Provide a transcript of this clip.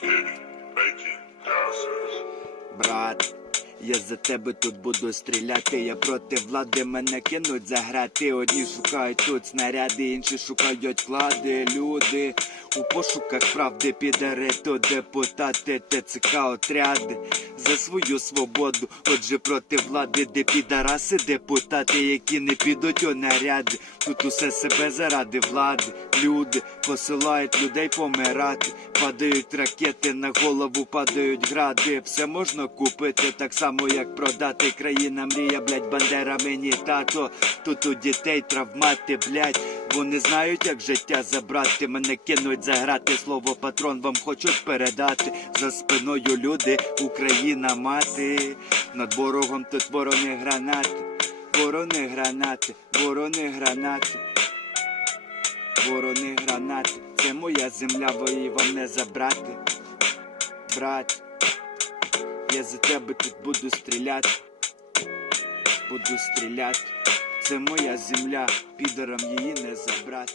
city, bacon, gossip. Brad. Я за тебе тут буду стріляти. Я проти влади мене кинуть за грати. Одні шукають тут снаряди, інші шукають клади. Люди у пошуках правди підари, то депутати, ТЦК отряди за свою свободу. Отже, проти влади, де підараси, депутати, які не підуть у наряди. Тут усе себе заради влади. Люди посилають людей помирати. Падають ракети на голову, падають гради. Все можна купити так само, як продати. Країна мрія, блять, бандера мені тато. Тут у дітей травмати, блять. Вони знають, як життя забрати. Мене кинуть заграти. Слово патрон вам хочуть передати. За спиною люди, Україна мати. Над ворогом тут ворони гранати. Ворони гранати, ворони гранати. Ворони гранати, це моя земля, ви вам не забрати. Брат, я за тебе тут буду стріляти. Буду стріляти. Це моя земля, підорам її не забрати.